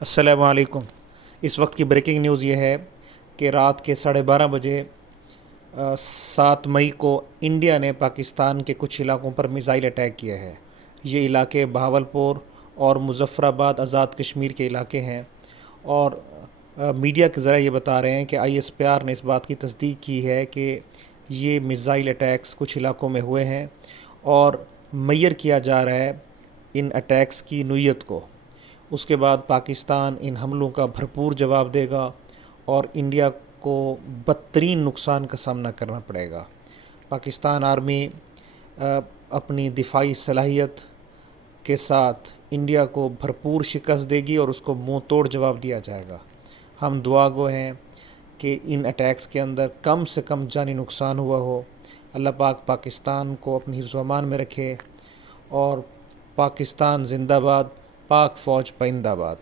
السلام علیکم۔ اس وقت کی بریکنگ نیوز یہ ہے کہ رات کے 12:30 بجے 7 مئی کو انڈیا نے پاکستان کے کچھ علاقوں پر میزائل اٹیک کیا ہے۔ یہ علاقے بہاولپور اور مظفر آباد آزاد کشمیر کے علاقے ہیں، اور میڈیا کے ذرائع یہ بتا رہے ہیں کہ ISPR نے اس بات کی تصدیق کی ہے کہ یہ میزائل اٹیکس کچھ علاقوں میں ہوئے ہیں، اور میئر کیا جا رہا ہے ان اٹیکس کی نوعیت کو۔ اس کے بعد پاکستان ان حملوں کا بھرپور جواب دے گا اور انڈیا کو بدترین نقصان کا سامنا کرنا پڑے گا۔ پاکستان آرمی اپنی دفاعی صلاحیت کے ساتھ انڈیا کو بھرپور شکست دے گی اور اس کو منہ توڑ جواب دیا جائے گا۔ ہم دعا گو ہیں کہ ان اٹیکس کے اندر کم سے کم جانی نقصان ہوا ہو۔ اللہ پاک پاکستان کو اپنی حفظ و امان میں رکھے، اور پاکستان زندہ باد، پاک فوج پائندہ باد۔